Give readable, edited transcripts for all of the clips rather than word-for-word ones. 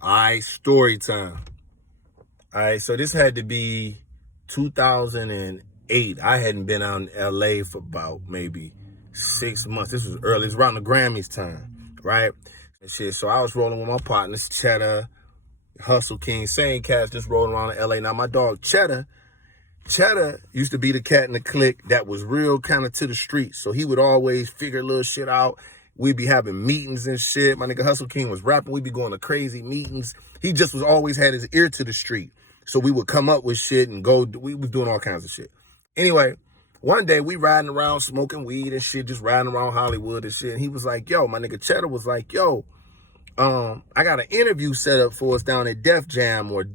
All right, story time. All right, so this had to be 2008. I hadn't been out in LA for about maybe 6 months. This was early. It's around the Grammys time, right? And shit. So I was rolling with my partners, Cheddar, Hustle King, same cats, just rolling around in LA. Now my dog Cheddar used to be the cat in the clique that was real kind of to the streets. So he would always figure little shit out. We'd be having meetings and shit. My nigga Hustle King was rapping. We'd be going to crazy meetings. He just was always had his ear to the street. So we would come up with shit and go, we was doing all kinds of shit. Anyway, one day we riding around smoking weed and shit, just riding around Hollywood and shit. And he was like, yo, my nigga Cheddar was like, yo, I got an interview set up for us down at Def Jam, or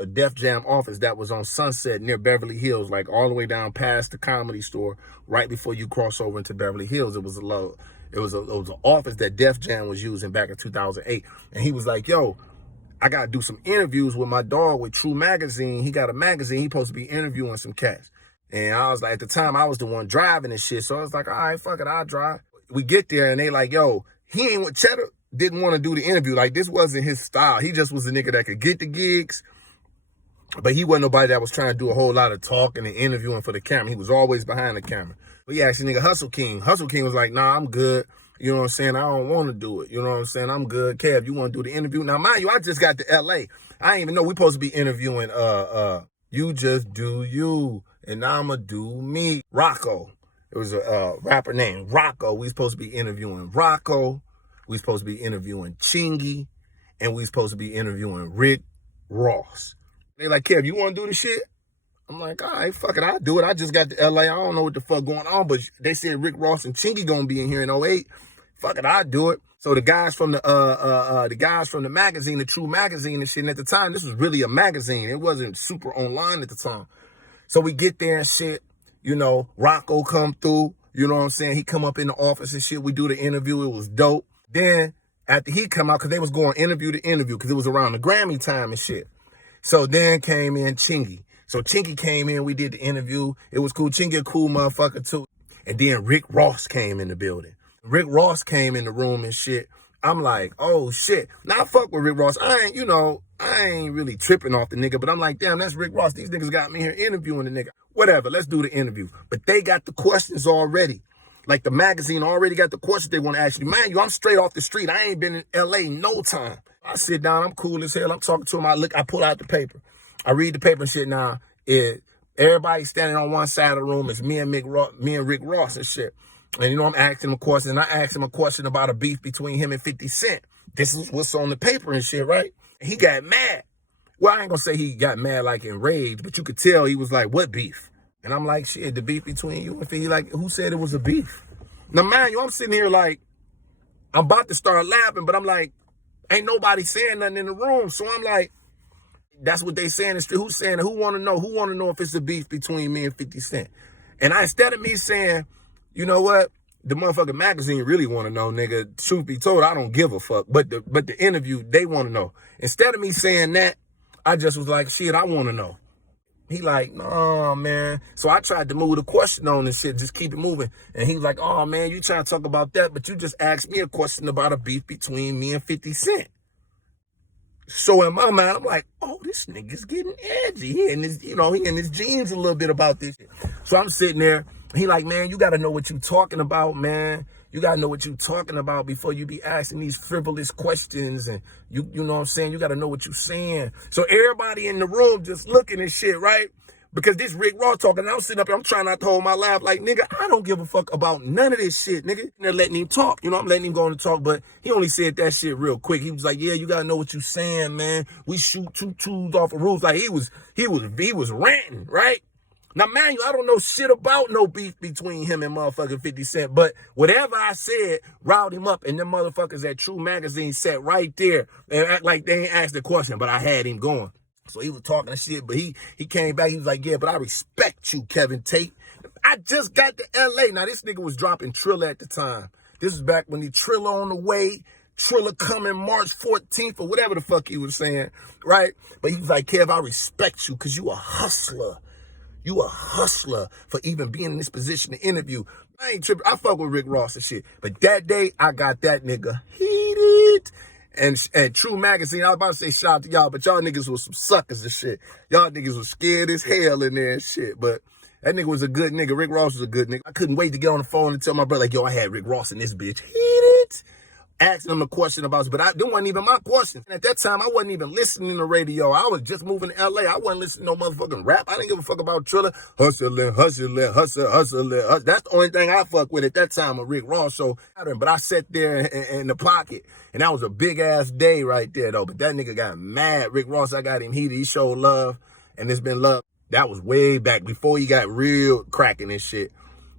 a Def Jam office that was on Sunset near Beverly Hills, like all the way down past the Comedy Store, right before you cross over into Beverly Hills. It was an office that Def Jam was using back in 2008. And he was like, yo, I got to do some interviews with my dog with True Magazine. He got a magazine. He supposed to be interviewing some cats. And I was like, at the time, I was the one driving and shit. So I was like, all right, fuck it, I'll drive. We get there and they like, yo, Cheddar didn't want to do the interview. Like, this wasn't his style. He just was a nigga that could get the gigs, but he wasn't nobody that was trying to do a whole lot of talking and interviewing for the camera. He was always behind the camera. But yeah, actually, nigga, Hustle King was like, nah, I'm good. You know what I'm saying? I don't want to do it. You know what I'm saying? I'm good. Kev, you want to do the interview? Now, mind you, I just got to LA. I didn't even know we supposed to be interviewing, You Just Do You, and I'ma Do Me. Rocco. It was a rapper named Rocco. We supposed to be interviewing Rocco. We supposed to be interviewing Chingy. And we supposed to be interviewing Rick Ross. They like, Kev, you want to do the shit? I'm like, all right, fuck it, I'll do it. I just got to LA. I don't know what the fuck going on, but they said Rick Ross and Chingy gonna be in here in '08. Fuck it, I'll do it. So the guys from the magazine, the True Magazine and shit, and at the time, this was really a magazine. It wasn't super online at the time. So we get there and shit, you know, Rocco come through, you know what I'm saying? He come up in the office and shit. We do the interview. It was dope. Then after he come out, because they was going interview to interview, because it was around the Grammy time and shit. So then came in Chingy. So Chingy came in, we did the interview. It was cool. Chingy a cool motherfucker too. And then Rick Ross came in the building. Rick Ross came in the room and shit. I'm like, oh shit. Now I fuck with Rick Ross. I ain't really tripping off the nigga, but I'm like, damn, that's Rick Ross. These niggas got me here interviewing the nigga. Whatever, let's do the interview. But they got the questions already. Like the magazine already got the questions they want to ask you. Man, I'm straight off the street. I ain't been in LA no time. I sit down, I'm cool as hell. I'm talking to him. I pull out the paper. I read the paper and shit now. Everybody standing on one side of the room is me and Rick Ross and shit. And you know, I'm asking him a question, and I asked him a question about a beef between him and 50 Cent. This is what's on the paper and shit, right? And he got mad. Well, I ain't gonna say he got mad like enraged, but you could tell he was like, what beef? And I'm like, shit, the beef between you and 50. He like, who said it was a beef? Now, mind you, I'm sitting here like, I'm about to start laughing, but I'm like, ain't nobody saying nothing in the room. So I'm like, that's what they saying in the street. Who's saying it? Who want to know? Who want to know if it's a beef between me and 50 Cent? And instead of me saying, you know what? The motherfucking magazine really want to know, nigga. Truth be told, I don't give a fuck. But the interview, they want to know. Instead of me saying that, I just was like, shit, I want to know. He like, no, man. So I tried to move the question on and shit, just keep it moving. And he was like, oh, man, you trying to talk about that, but you just asked me a question about a beef between me and 50 Cent. So in my mind, I'm like, oh, this nigga's getting edgy. He in his jeans a little bit about this shit. So I'm sitting there. He like, man, you got to know what you talking about, man. You got to know what you talking about before you be asking these frivolous questions. And you know what I'm saying? You got to know what you saying. So everybody in the room just looking at shit, right? Because this Rick Ross talking, and I'm sitting up here, I'm trying not to hold my laugh like, nigga, I don't give a fuck about none of this shit, nigga. They're letting him talk. You know, I'm letting him go on to talk, but he only said that shit real quick. He was like, yeah, you gotta know what you saying, man. We shoot 2 twos off a roof. Like he was ranting, right? Now, man, I don't know shit about no beef between him and motherfucking 50 Cent, but whatever I said riled him up, and them motherfuckers at True Magazine sat right there and act like they ain't asked the question, but I had him going. So he was talking shit, but he came back. He was like, yeah, but I respect you, Kevin Tate. I just got to L.A. Now, this nigga was dropping Triller at the time. This was back when the Triller on the way, Triller coming March 14th or whatever the fuck he was saying, right? But he was like, Kev, I respect you because you a hustler. You a hustler for even being in this position to interview. I ain't tripping. I fuck with Rick Ross and shit. But that day, I got that nigga heated. And True Magazine, I was about to say shout out to y'all, but y'all niggas was some suckers and shit. Y'all niggas was scared as hell in there and shit. But that nigga was a good nigga. Rick Ross was a good nigga. I couldn't wait to get on the phone and tell my brother, like, yo, I had Rick Ross in this bitch. Hit it. Asking him a question about it, but that wasn't even my question. At that time, I wasn't even listening to radio. I was just moving to LA. I wasn't listening to no motherfucking rap. I didn't give a fuck about Triller. Hustling. That's the only thing I fuck with at that time of Rick Ross. So, but I sat there in the pocket, and that was a big ass day right there, though. But that nigga got mad. Rick Ross, I got him heated. He showed love, and it's been love. That was way back before he got real cracking and shit.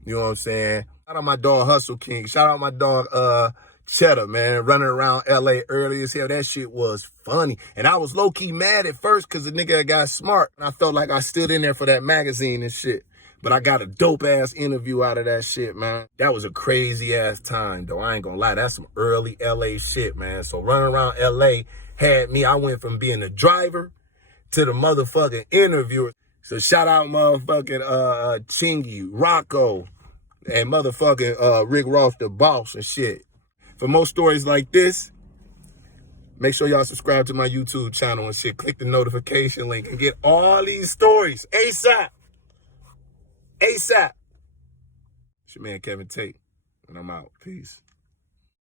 You know what I'm saying? Shout out my dog Hustle King. Shout out my dog Cheddar, man, running around LA early as hell. That shit was funny. And I was low-key mad at first because the nigga got smart. And I felt like I stood in there for that magazine and shit. But I got a dope-ass interview out of that shit, man. That was a crazy-ass time, though. I ain't gonna lie. That's some early LA shit, man. So running around LA had me. I went from being a driver to the motherfucking interviewer. So shout out motherfucking Chingy, Rocco, and motherfucking Rick Ross, the boss and shit. For more stories like this, make sure y'all subscribe to my YouTube channel and shit. Click the notification link and get all these stories ASAP. ASAP. It's your man Kevin Tate, and I'm out. Peace.